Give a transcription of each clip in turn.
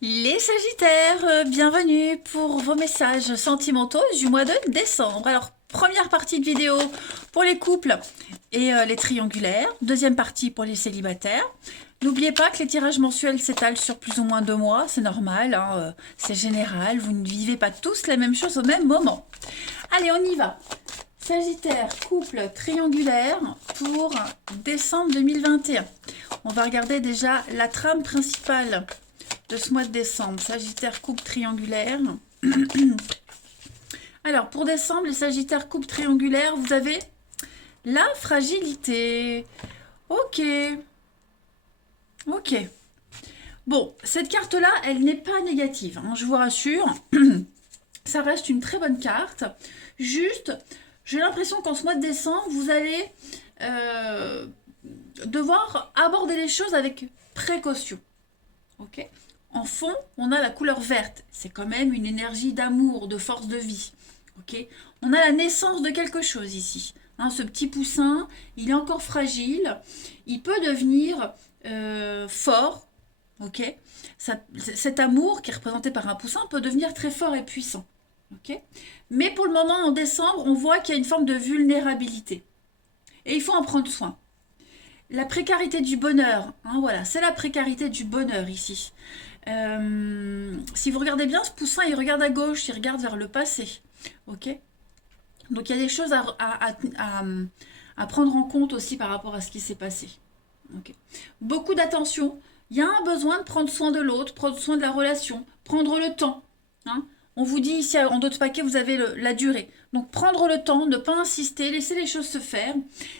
Les Sagittaires, bienvenue pour vos messages sentimentaux du mois de décembre. Alors, première partie de vidéo pour les couples et les triangulaires. Deuxième partie pour les célibataires. N'oubliez pas que les tirages mensuels s'étalent sur plus ou moins 2 mois. C'est normal, hein, c'est général. Vous ne vivez pas tous la même chose au même moment. Allez, on y va. Sagittaire, couple triangulaire pour décembre 2021. On va regarder déjà la trame principale de ce mois de décembre. Sagittaire, couple triangulaire. Alors, pour décembre, les Sagittaires, couple triangulaire, vous avez la fragilité. Ok. Ok. Bon, cette carte-là, elle n'est pas négative, hein, je vous rassure. Ça reste une très bonne carte. Juste, j'ai l'impression qu'en ce mois de décembre, vous allez devoir aborder les choses avec précaution. Ok. En fond, on a la couleur verte. C'est quand même une énergie d'amour, de force de vie. Ok. On a la naissance de quelque chose ici. Hein, ce petit poussin, il est encore fragile. Il peut devenir fort. Ok. Cet amour qui est représenté par un poussin peut devenir très fort et puissant. Ok. Mais pour le moment, en décembre, on voit qu'il y a une forme de vulnérabilité. Et il faut en prendre soin. La précarité du bonheur, hein, voilà, c'est la précarité du bonheur ici. Si vous regardez bien, ce poussin, il regarde à gauche, il regarde vers le passé. Ok. Donc il y a des choses à prendre en compte aussi par rapport à ce qui s'est passé. Ok. Beaucoup d'attention. Il y a un besoin de prendre soin de l'autre, prendre soin de la relation, prendre le temps. Hein. On vous dit ici en d'autres paquets, vous avez la durée. Donc prendre le temps, ne pas insister, laisser les choses se faire.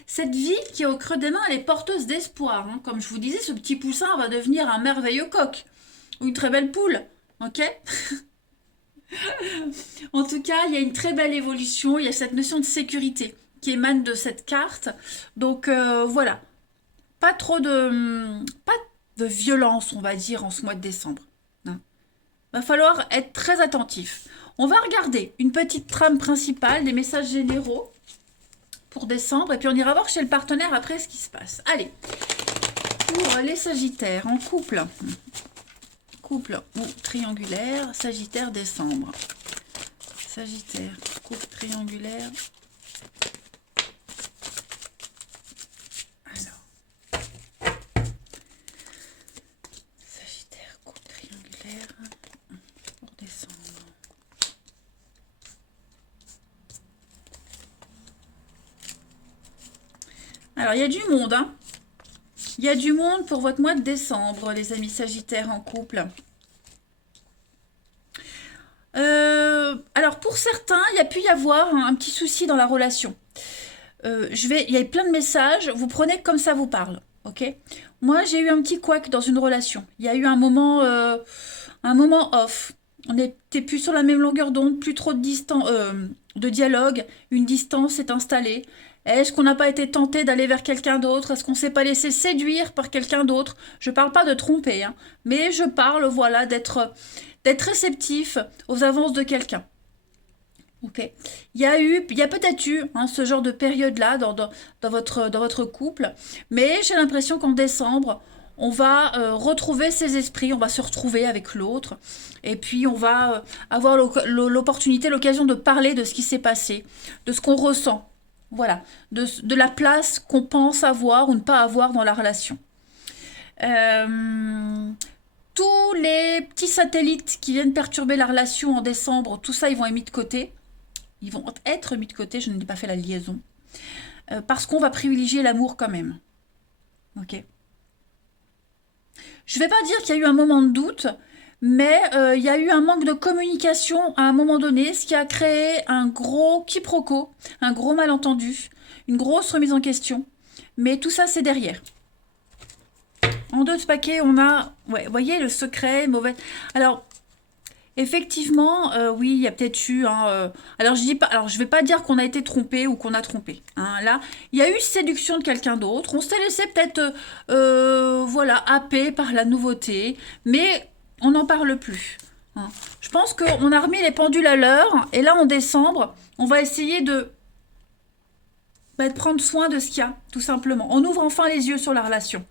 Cette vie qui est au creux des mains, elle est porteuse d'espoir. Hein. Comme je vous disais, ce petit poussin va devenir un merveilleux coq ou une très belle poule. Ok. En tout cas, il y a une très belle évolution. Il y a cette notion de sécurité qui émane de cette carte. Donc voilà, pas de violence, on va dire, en ce mois de décembre. Hein. Va falloir être très attentif. On va regarder une petite trame principale des messages généraux pour décembre et puis on ira voir chez le partenaire après ce qui se passe. Allez, pour les Sagittaires en couple ou triangulaire, Sagittaire décembre. Sagittaire, couple triangulaire. Alors, Sagittaire, couple triangulaire pour décembre. Alors, il y a du monde, hein. Il y a du monde pour votre mois de décembre, les amis Sagittaires en couple. Alors, pour certains, il y a pu y avoir un petit souci dans la relation. Il y a plein de messages, vous prenez comme ça vous parle, ok. Moi, j'ai eu un petit couac dans une relation. Il y a eu un moment off. On n'était plus sur la même longueur d'onde, plus trop de dialogue. Une distance s'est installée. Est-ce qu'on n'a pas été tenté d'aller vers quelqu'un d'autre? Est-ce qu'on s'est pas laissé séduire par quelqu'un d'autre? Je parle pas de tromper, hein, mais je parle, voilà, d'être réceptif aux avances de quelqu'un. Ok. Il y a peut-être eu hein, ce genre de période-là dans votre couple, mais j'ai l'impression qu'en décembre, on va retrouver ses esprits, on va se retrouver avec l'autre, et puis on va avoir l'opportunité, l'occasion de parler de ce qui s'est passé, de ce qu'on ressent, voilà, de la place qu'on pense avoir ou ne pas avoir dans la relation. Euh, Tous les petits satellites qui viennent perturber la relation en décembre, tout ça, ils vont être mis de côté. Ils vont être mis de côté, je n'ai pas fait la liaison. Parce qu'on va privilégier l'amour quand même. Ok. Je ne vais pas dire qu'il y a eu un moment de doute, mais il y a eu un manque de communication à un moment donné, ce qui a créé un gros quiproquo, un gros malentendu, une grosse remise en question. Mais tout ça, c'est derrière. En deux paquets, on a, ouais, vous voyez, le secret, mauvais. Alors, effectivement, oui, il y a peut-être eu. Hein, alors je dis pas, alors je vais pas dire qu'on a été trompé ou qu'on a trompé. Hein, là, il y a eu séduction de quelqu'un d'autre. On s'est laissé peut-être, voilà, happer par la nouveauté, mais on n'en parle plus. Hein. Je pense qu'on a remis les pendules à l'heure, et là en décembre, on va essayer de prendre soin de ce qu'il y a, tout simplement. On ouvre enfin les yeux sur la relation.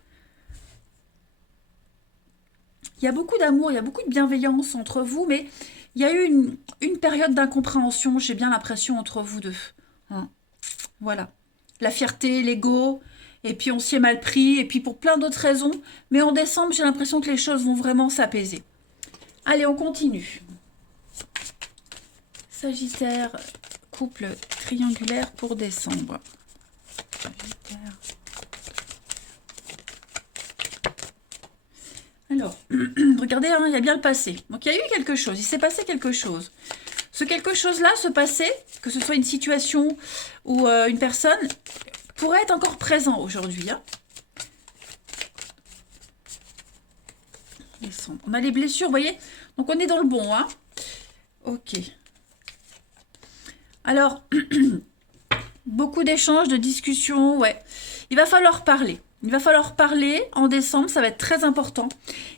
il y a beaucoup d'amour, il y a beaucoup de bienveillance entre vous, mais il y a eu une période d'incompréhension, j'ai bien l'impression, entre vous deux. Hein. Voilà. La fierté, l'ego, et puis on s'y est mal pris, et puis pour plein d'autres raisons. Mais en décembre, j'ai l'impression que les choses vont vraiment s'apaiser. Allez, on continue. Sagittaire, couple triangulaire pour décembre. Sagittaire. Alors, regardez, hein, il y a bien le passé. Donc, il y a eu quelque chose, il s'est passé quelque chose. Ce quelque chose-là se passait, que ce soit une situation ou une personne, pourrait être encore présent aujourd'hui. Hein. On a les blessures, vous voyez. Donc, on est dans le bon. Hein. Ok. Alors, beaucoup d'échanges, de discussions, ouais. Il va falloir parler. Il va falloir parler en décembre, ça va être très important.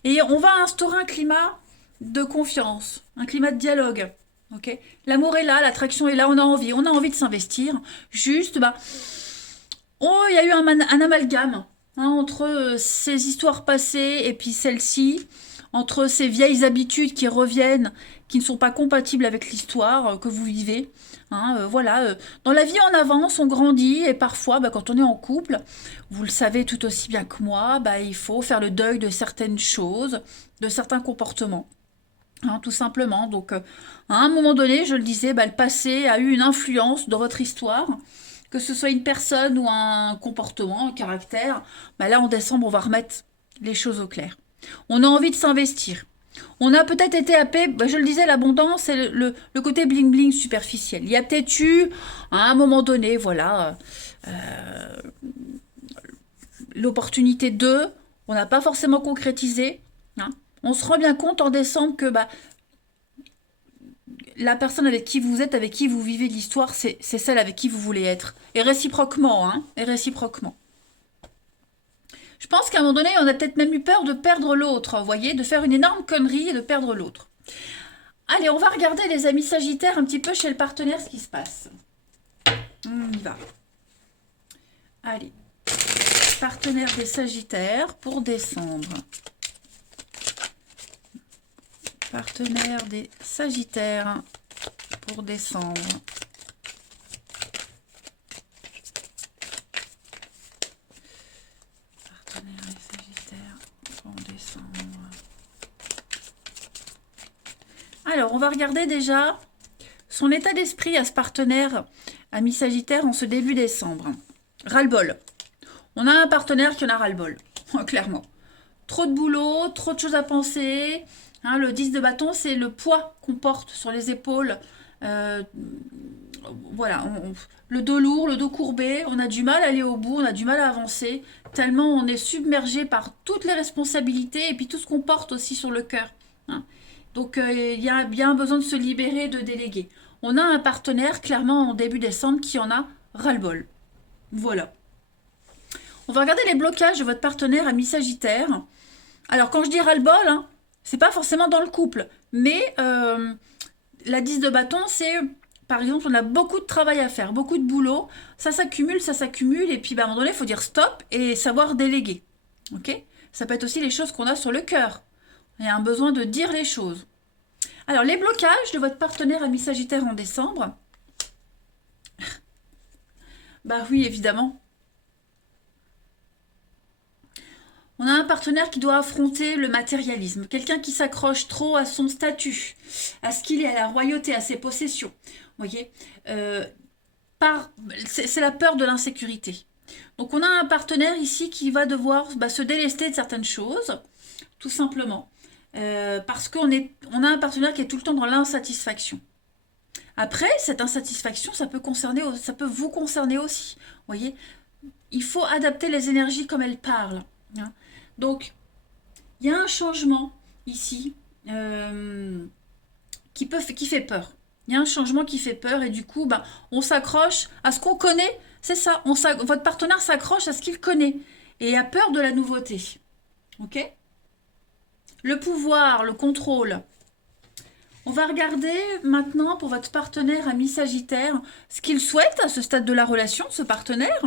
Et on va instaurer un climat de confiance, un climat de dialogue. Ok, l'amour est là, l'attraction est là, on a envie de s'investir. Juste, oh, il y a eu un amalgame hein, entre ces histoires passées et puis celles-ci, entre ces vieilles habitudes qui reviennent, qui ne sont pas compatibles avec l'histoire que vous vivez. Hein, voilà, dans la vie on avance, on grandit et parfois quand on est en couple, vous le savez tout aussi bien que moi, il faut faire le deuil de certaines choses, de certains comportements. Hein, tout simplement. Donc, à un moment donné, je le disais, le passé a eu une influence dans votre histoire, que ce soit une personne ou un comportement, un caractère. Là, en décembre, on va remettre les choses au clair. On a envie de s'investir. On a peut-être été happé, je le disais, l'abondance, c'est le côté bling-bling superficiel. Il y a peut-être eu, à un moment donné, voilà, l'opportunité de, on n'a pas forcément concrétisé. Hein. On se rend bien compte en décembre que la personne avec qui vous êtes, avec qui vous vivez l'histoire, c'est celle avec qui vous voulez être. Et réciproquement, hein, et réciproquement. Je pense qu'à un moment donné, on a peut-être même eu peur de perdre l'autre, vous voyez, de faire une énorme connerie et de perdre l'autre. Allez, on va regarder les amis sagittaires un petit peu chez le partenaire ce qui se passe. On y va. Allez, partenaire des sagittaires pour décembre. Partenaire des sagittaires pour décembre. Partenaire des sagittaires pour décembre. Alors, on va regarder déjà son état d'esprit à ce partenaire ami sagittaire en ce début décembre. Ras-le-bol. On a un partenaire qui en a ras-le-bol, clairement. Trop de boulot, trop de choses à penser. Hein, le 10 de bâton, c'est le poids qu'on porte sur les épaules. Voilà, le dos lourd, le dos courbé, on a du mal à aller au bout, on a du mal à avancer, tellement on est submergé par toutes les responsabilités et puis tout ce qu'on porte aussi sur le cœur. Hein. Donc il y a bien besoin de se libérer, de déléguer. On a un partenaire, clairement, en début décembre, qui en a ras-le-bol. Voilà. On va regarder les blocages de votre partenaire ami sagittaire. Alors, quand je dis ras-le-bol, hein, c'est pas forcément dans le couple, mais la 10 de bâton, c'est, par exemple, on a beaucoup de travail à faire, beaucoup de boulot, ça s'accumule, et puis à un moment donné, il faut dire stop et savoir déléguer. Ok ? Ça peut être aussi les choses qu'on a sur le cœur. Il y a un besoin de dire les choses. Alors, les blocages de votre partenaire ami sagittaire en décembre, oui, évidemment. On a un partenaire qui doit affronter le matérialisme, quelqu'un qui s'accroche trop à son statut, à ce qu'il est, à la royauté, à ses possessions. Vous voyez, c'est la peur de l'insécurité. Donc on a un partenaire ici qui va devoir se délester de certaines choses, tout simplement, parce qu'on a un partenaire qui est tout le temps dans l'insatisfaction. Après, cette insatisfaction, ça peut vous concerner aussi. Vous voyez, il faut adapter les énergies comme elles parlent. Hein. Donc, il y a un changement ici qui fait peur. Il y a un changement qui fait peur et du coup, on s'accroche à ce qu'on connaît. C'est ça, votre partenaire s'accroche à ce qu'il connaît et a peur de la nouveauté. Ok ? Le pouvoir, le contrôle. On va regarder maintenant pour votre partenaire ami Sagittaire, ce qu'il souhaite à ce stade de la relation, ce partenaire.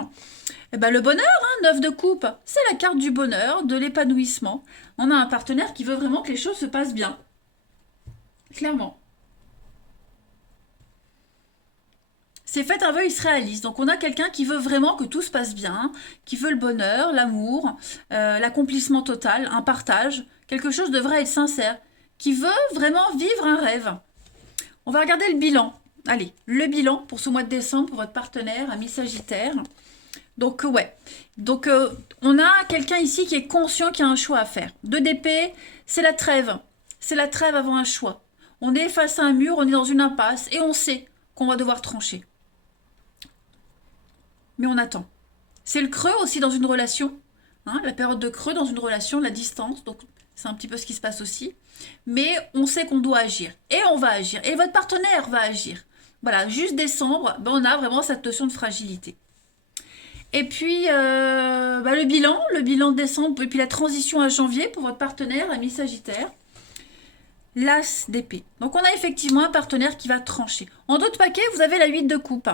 Eh ben, le bonheur, hein, 9 de coupe, c'est la carte du bonheur, de l'épanouissement. On a un partenaire qui veut vraiment que les choses se passent bien. Clairement. C'est fait un vœu, il se réalise. Donc on a quelqu'un qui veut vraiment que tout se passe bien, qui veut le bonheur, l'amour, l'accomplissement total, un partage, quelque chose de vrai et sincère, qui veut vraiment vivre un rêve. On va regarder le bilan. Allez, le bilan pour ce mois de décembre pour votre partenaire, ami Sagittaire. Donc ouais, donc on a quelqu'un ici qui est conscient qu'il y a un choix à faire. 2 d'épée, c'est la trêve. C'est la trêve avant un choix. On est face à un mur, on est dans une impasse et on sait qu'on va devoir trancher. Mais on attend. C'est le creux aussi dans une relation, hein, la période de creux dans une relation, la distance, donc c'est un petit peu ce qui se passe aussi. Mais on sait qu'on doit agir, et on va agir, et votre partenaire va agir. Voilà, juste décembre, ben on a vraiment cette notion de fragilité. Et puis, le bilan de décembre, et puis la transition à janvier pour votre partenaire, ami Sagittaire. L'As d'épée. Donc on a effectivement un partenaire qui va trancher. En d'autres paquets, vous avez la 8 de coupe.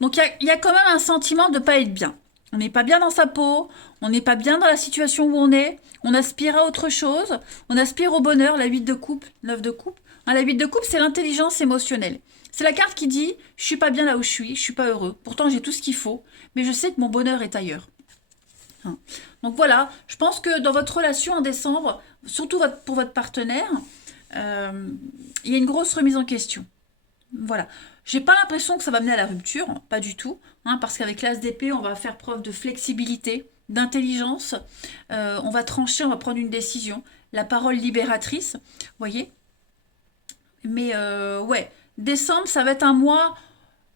Donc il y a quand même un sentiment de ne pas être bien. On n'est pas bien dans sa peau, on n'est pas bien dans la situation où on aspire à autre chose, on aspire au bonheur, la 8 de coupe, 9 de coupe. Hein, la 8 de coupe, c'est l'intelligence émotionnelle. C'est la carte qui dit « je suis pas bien là où je suis pas heureux, pourtant j'ai tout ce qu'il faut, mais je sais que mon bonheur est ailleurs ». Hein. Donc voilà, je pense que dans votre relation en décembre, surtout pour votre partenaire, il y a une grosse remise en question. Voilà. J'ai pas l'impression que ça va mener à la rupture, pas du tout, hein, parce qu'avec l'As d'épée, on va faire preuve de flexibilité, d'intelligence, on va trancher, on va prendre une décision, la parole libératrice, voyez. Mais ouais, décembre, ça va être un mois,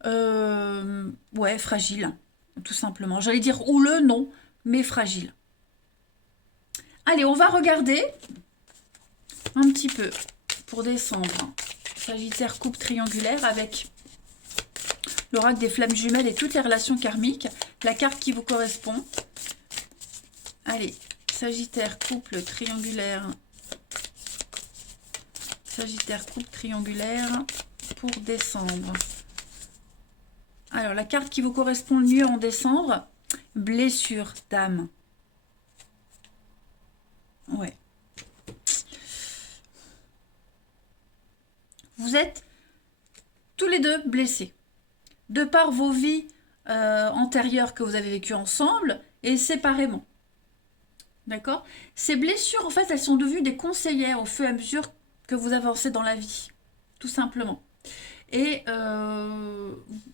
ouais, fragile, tout simplement. J'allais dire houleux, non, mais fragile. Allez, on va regarder un petit peu pour décembre. Sagittaire coupe triangulaire avec l'oracle des flammes jumelles et toutes les relations karmiques. La carte qui vous correspond. Allez, Sagittaire couple triangulaire. Sagittaire couple triangulaire pour décembre. Alors, la carte qui vous correspond le mieux en décembre, blessure d'âme. Ouais. Vous êtes tous les deux blessés. De par vos vies antérieures que vous avez vécues ensemble et séparément. D'accord? Ces blessures, en fait, elles sont devenues des conseillères au fur et à mesure que vous avancez dans la vie. Tout simplement. Et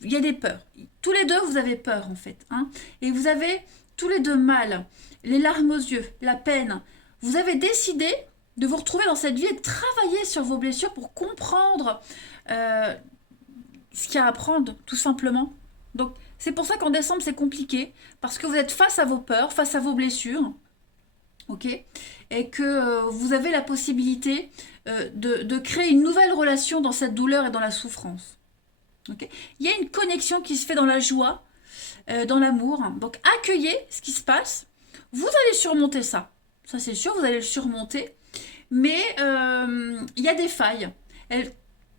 il y a des peurs. Tous les deux, vous avez peur, en fait. Hein? Et vous avez tous les deux mal, les larmes aux yeux, la peine. Vous avez décidé de vous retrouver dans cette vie et de travailler sur vos blessures pour comprendre ce qu'il y a à apprendre, tout simplement. Donc, c'est pour ça qu'en décembre, c'est compliqué, parce que vous êtes face à vos peurs, face à vos blessures, ok, et que vous avez la possibilité de créer une nouvelle relation dans cette douleur et dans la souffrance. Okay. Il y a une connexion qui se fait dans la joie, dans l'amour. Donc, accueillez ce qui se passe. Vous allez surmonter ça. Ça, c'est sûr, vous allez le surmonter. Mais il y a des failles.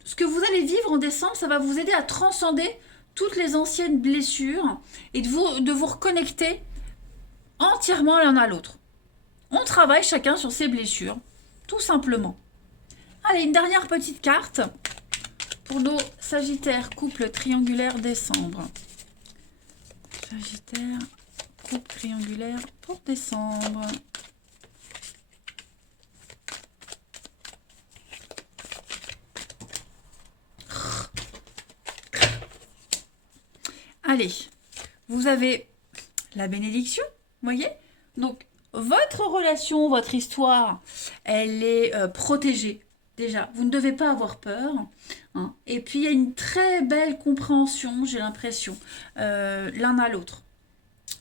Ce que vous allez vivre en décembre, ça va vous aider à transcender toutes les anciennes blessures et de vous reconnecter entièrement l'un à l'autre. On travaille chacun sur ses blessures, tout simplement. Allez, une dernière petite carte pour nos Sagittaires, couple triangulaire décembre. Sagittaire, couple triangulaire pour décembre. Allez, vous avez la bénédiction, voyez? Donc, votre relation, votre histoire, elle est protégée. Déjà, vous ne devez pas avoir peur. Hein. Et puis, il y a une très belle compréhension, j'ai l'impression, l'un à l'autre.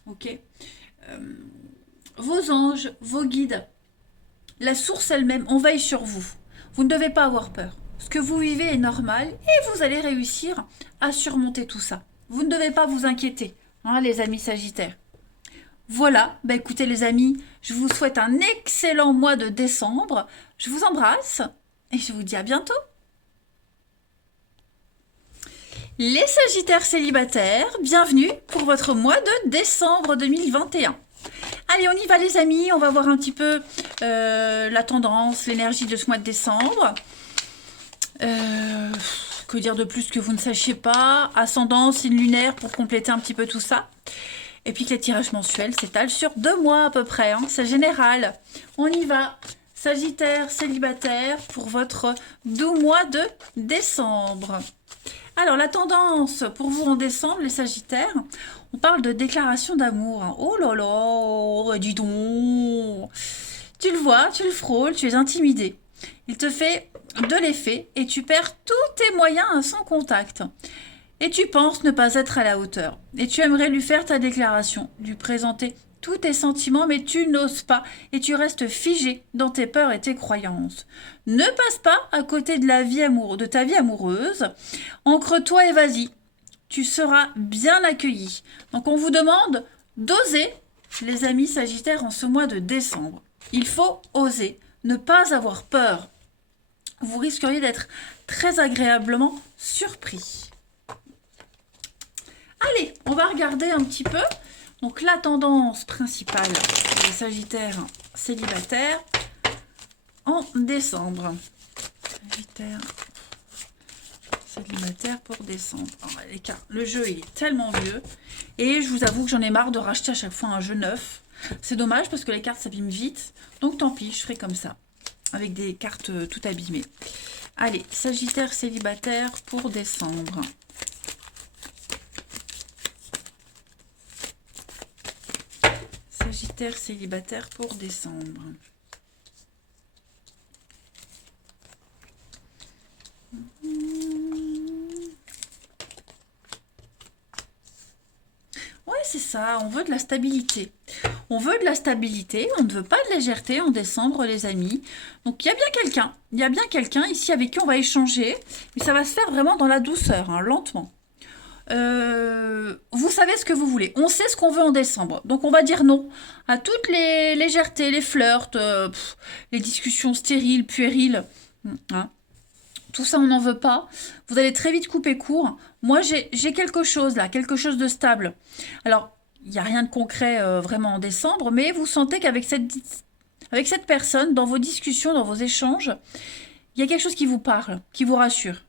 Ok? Vos anges, vos guides, la source elle-même, on veille sur vous. Vous ne devez pas avoir peur. Ce que vous vivez est normal et vous allez réussir à surmonter tout ça. Vous ne devez pas vous inquiéter, hein, les amis Sagittaires. Voilà, bah écoutez les amis, je vous souhaite un excellent mois de décembre. Je vous embrasse et je vous dis à bientôt. Les Sagittaires célibataires, bienvenue pour votre mois de décembre 2021. Allez, on y va les amis, on va voir un petit peu la tendance, l'énergie de ce mois de décembre. Que dire de plus que vous ne sachiez pas? Ascendant, signe lunaire pour compléter un petit peu tout ça. Et puis que les tirages mensuels s'étalent sur 2 mois à peu près, hein, c'est général. On y va. Sagittaire célibataire pour votre doux mois de décembre. Alors, la tendance pour vous en décembre, les Sagittaires, on parle de déclaration d'amour. Hein. Oh là là, dis donc. Tu le vois, tu le frôles, tu es intimidé. Il te fait de l'effet et tu perds tous tes moyens à son contact. Et tu penses ne pas être à la hauteur. Et tu aimerais lui faire ta déclaration, lui présenter tous tes sentiments, mais tu n'oses pas et tu restes figé dans tes peurs et tes croyances. Ne passe pas à côté de de ta vie amoureuse. Ancre-toi et vas-y. Tu seras bien accueilli. Donc on vous demande d'oser, les amis Sagittaires, en ce mois de décembre. Il faut oser, ne pas avoir peur. Vous risqueriez d'être très agréablement surpris. Allez, on va regarder un petit peu. Donc la tendance principale des Sagittaires célibataires en décembre. Sagittaire célibataire pour décembre. Oh, les cartes, le jeu est tellement vieux. Et je vous avoue que j'en ai marre de racheter à chaque fois un jeu neuf. C'est dommage parce que les cartes s'abîment vite. Donc tant pis, je ferai comme ça. Avec des cartes tout abîmées. Allez, Sagittaire célibataire pour décembre. Sagittaire célibataire pour décembre. Ouais, c'est ça, on veut de la stabilité. On veut de la stabilité, on ne veut pas de légèreté en décembre, les amis. Donc, il y a bien quelqu'un ici avec qui on va échanger, mais ça va se faire vraiment dans la douceur, hein, lentement. Vous savez ce que vous voulez. On sait ce qu'on veut en décembre. Donc on va dire non à toutes les légèretés, les flirts, les discussions stériles, puériles. Hein. Tout ça, on n'en veut pas. Vous allez très vite couper court. Moi, j'ai quelque chose là, quelque chose de stable. Alors, il n'y a rien de concret vraiment en décembre, mais vous sentez qu'avec cette personne, dans vos discussions, dans vos échanges, il y a quelque chose qui vous parle, qui vous rassure.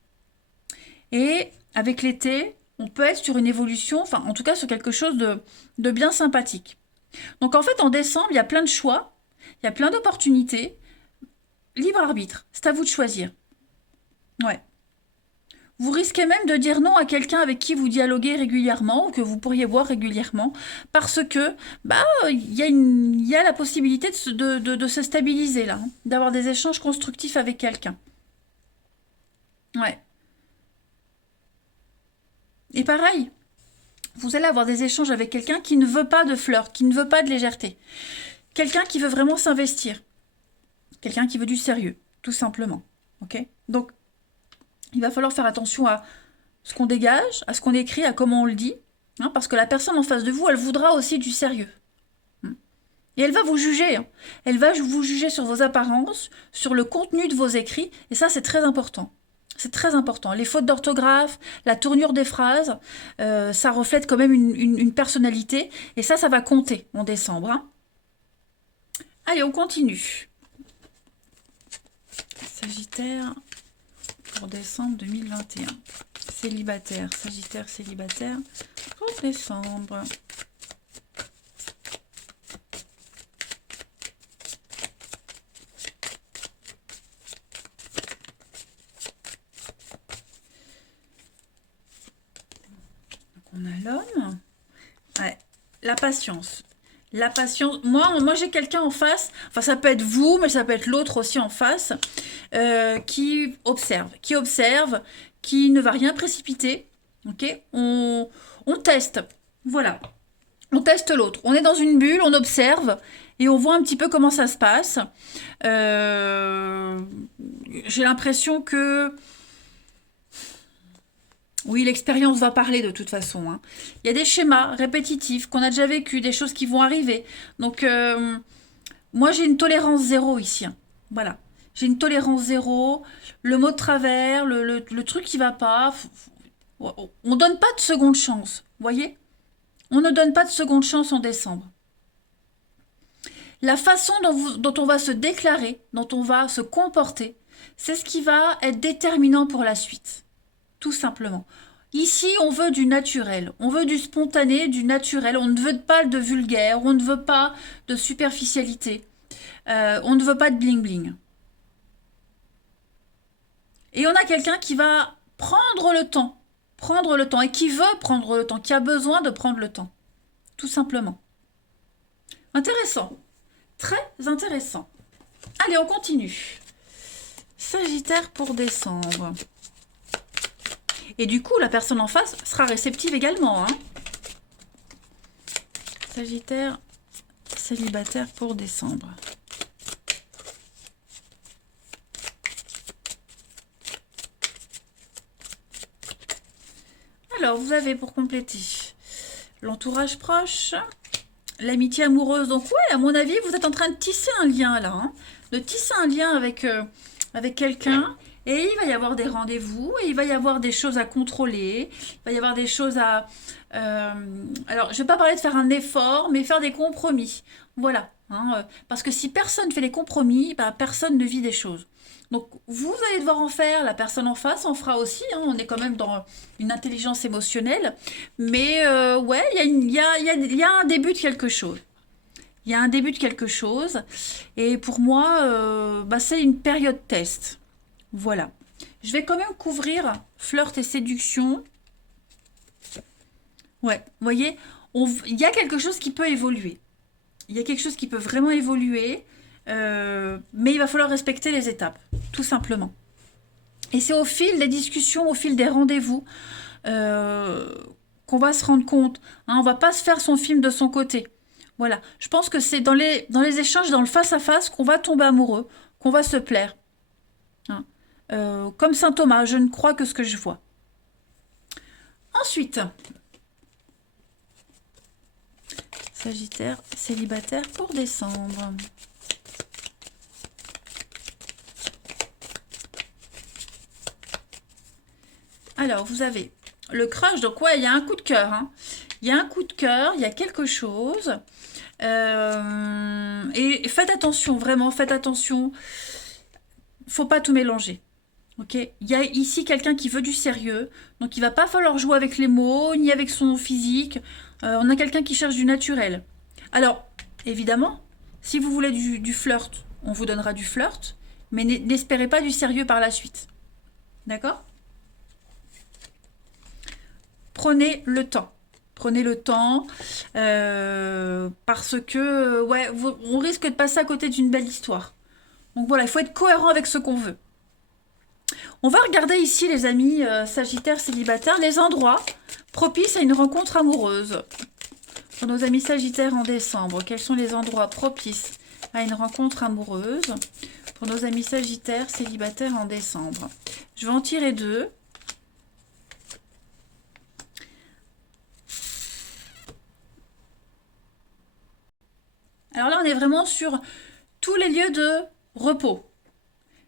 Et avec l'été, on peut être sur une évolution, enfin en tout cas sur quelque chose de bien sympathique. Donc en fait en décembre, il y a plein de choix, il y a plein d'opportunités, libre arbitre, c'est à vous de choisir. Ouais. Vous risquez même de dire non à quelqu'un avec qui vous dialoguez régulièrement ou que vous pourriez voir régulièrement parce que il y a la possibilité de se stabiliser là, hein, d'avoir des échanges constructifs avec quelqu'un. Ouais. Et pareil, vous allez avoir des échanges avec quelqu'un qui ne veut pas de flirt, qui ne veut pas de légèreté. Quelqu'un qui veut vraiment s'investir. Quelqu'un qui veut du sérieux, tout simplement. Ok? Donc, il va falloir faire attention à ce qu'on dégage, à ce qu'on écrit, à comment on le dit. Hein, parce que la personne en face de vous, elle voudra aussi du sérieux. Et elle va vous juger. Hein. Elle va vous juger sur vos apparences, sur le contenu de vos écrits. Et ça, c'est très important. C'est très important. Les fautes d'orthographe, la tournure des phrases, ça reflète quand même une personnalité. Et ça va compter en décembre. Hein. Allez, on continue. Sagittaire pour décembre 2021. Célibataire, Sagittaire célibataire pour décembre. On a l'homme. Ouais. La patience. La patience. Moi j'ai quelqu'un en face. Enfin, ça peut être vous, mais ça peut être l'autre aussi en face. Qui observe, qui ne va rien précipiter. Ok, on teste. Voilà. On teste l'autre. On est dans une bulle, on observe et on voit un petit peu comment ça se passe. J'ai l'impression que oui, l'expérience va parler de toute façon. Hein. Il y a des schémas répétitifs qu'on a déjà vécu, des choses qui vont arriver. Donc, moi, j'ai une tolérance zéro ici. Hein. Voilà. J'ai une tolérance zéro. Le mot de travers, le truc qui va pas. On ne donne pas de seconde chance, voyez? On ne donne pas de seconde chance en décembre. La façon dont on va se déclarer, dont on va se comporter, c'est ce qui va être déterminant pour la suite. Tout simplement. Ici, on veut du naturel, on veut du spontané, du naturel, on ne veut pas de vulgaire, on ne veut pas de superficialité, on ne veut pas de bling-bling. Et on a quelqu'un qui va prendre le temps, et qui veut prendre le temps, qui a besoin de prendre le temps, tout simplement. Intéressant, très intéressant. Allez, on continue. Sagittaire pour décembre. Et du coup, la personne en face sera réceptive également. Hein. Sagittaire, célibataire pour décembre. Alors, vous avez pour compléter l'entourage proche, l'amitié amoureuse. Donc, ouais, à mon avis, vous êtes en train de tisser un lien là. Hein, de tisser un lien avec quelqu'un. Et il va y avoir des rendez-vous, et il va y avoir des choses à contrôler, il va y avoir des choses à... alors, je ne vais pas parler de faire un effort, mais faire des compromis. Voilà. Hein, parce que si personne fait les compromis, bah, personne ne vit des choses. Donc, vous allez devoir en faire, la personne en face en fera aussi. Hein, on est quand même dans une intelligence émotionnelle. Mais ouais, il y a un début de quelque chose. Il y a un début de quelque chose. Et pour moi, bah, c'est une période test. Voilà. Je vais quand même couvrir flirt et séduction. Ouais, vous voyez, il y a quelque chose qui peut évoluer. Il y a quelque chose qui peut vraiment évoluer, mais il va falloir respecter les étapes, tout simplement. Et c'est au fil des discussions, au fil des rendez-vous, qu'on va se rendre compte. Hein, on va pas se faire son film de son côté. Voilà. Je pense que c'est dans les échanges, dans le face-à-face, qu'on va tomber amoureux, qu'on va se plaire. Hein. Comme saint Thomas, je ne crois que ce que je vois. Ensuite, Sagittaire, célibataire pour décembre. Alors, vous avez le crush, donc ouais, il y a un coup de cœur. Hein. Il y a un coup de cœur, il y a quelque chose. Et faites attention, vraiment, faites attention. Faut pas tout mélanger. Ok, il y a ici quelqu'un qui veut du sérieux, donc il va pas falloir jouer avec les mots, ni avec son physique. On a quelqu'un qui cherche du naturel. Alors, évidemment, si vous voulez du flirt, on vous donnera du flirt, mais n'espérez pas du sérieux par la suite. D'accord? Prenez le temps. Prenez le temps, parce que, ouais, on risque de passer à côté d'une belle histoire. Donc voilà, il faut être cohérent avec ce qu'on veut. On va regarder ici, les amis sagittaires célibataires, les endroits propices à une rencontre amoureuse. Pour nos amis sagittaires en décembre, quels sont les endroits propices à une rencontre amoureuse? Pour nos amis sagittaires célibataires en décembre. Je vais en tirer deux. Alors là, on est vraiment sur tous les lieux de repos.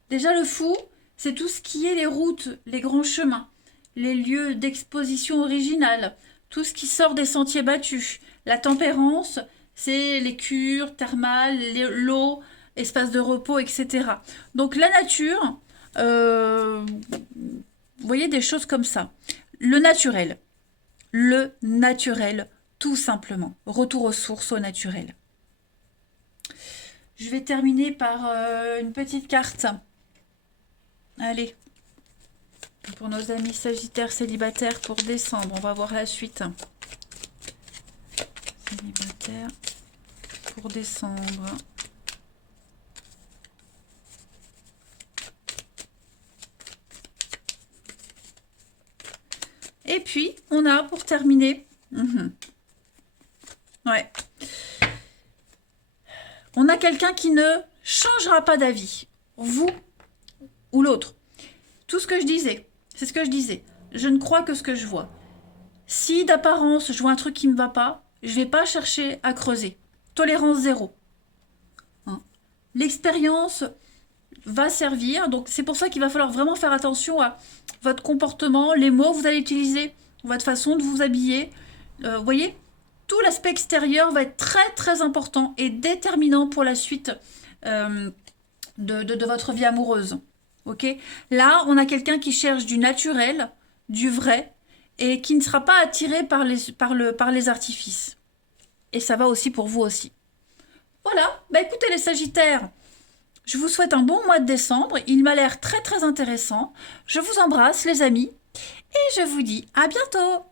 Déjà, le fou, c'est tout ce qui est les routes, les grands chemins, les lieux d'exposition originale, tout ce qui sort des sentiers battus. La tempérance, c'est les cures thermales, l'eau, espace de repos, etc. Donc la nature, vous voyez des choses comme ça. Le naturel, tout simplement. Retour aux sources, au naturel. Je vais terminer par une petite carte. Allez, pour nos amis sagittaires célibataires pour décembre, on va voir la suite. Célibataire pour décembre. Et puis, on a pour terminer... Ouais. On a quelqu'un qui ne changera pas d'avis. Vous ou l'autre. Tout ce que je disais, c'est ce que je disais. Je ne crois que ce que je vois. Si d'apparence, je vois un truc qui ne me va pas, je ne vais pas chercher à creuser. Tolérance zéro. Hein. L'expérience, va servir. Donc c'est pour ça qu'il va falloir vraiment faire attention à votre comportement, les mots que vous allez utiliser, votre façon de vous habiller. Vous voyez, tout l'aspect extérieur va être très très important et déterminant pour la suite de votre vie amoureuse. Ok? Là, on a quelqu'un qui cherche du naturel, du vrai, et qui ne sera pas attiré par les artifices. Et ça va aussi pour vous aussi. Voilà, bah écoutez les Sagittaires, je vous souhaite un bon mois de décembre, il m'a l'air très très intéressant. Je vous embrasse les amis, et je vous dis à bientôt.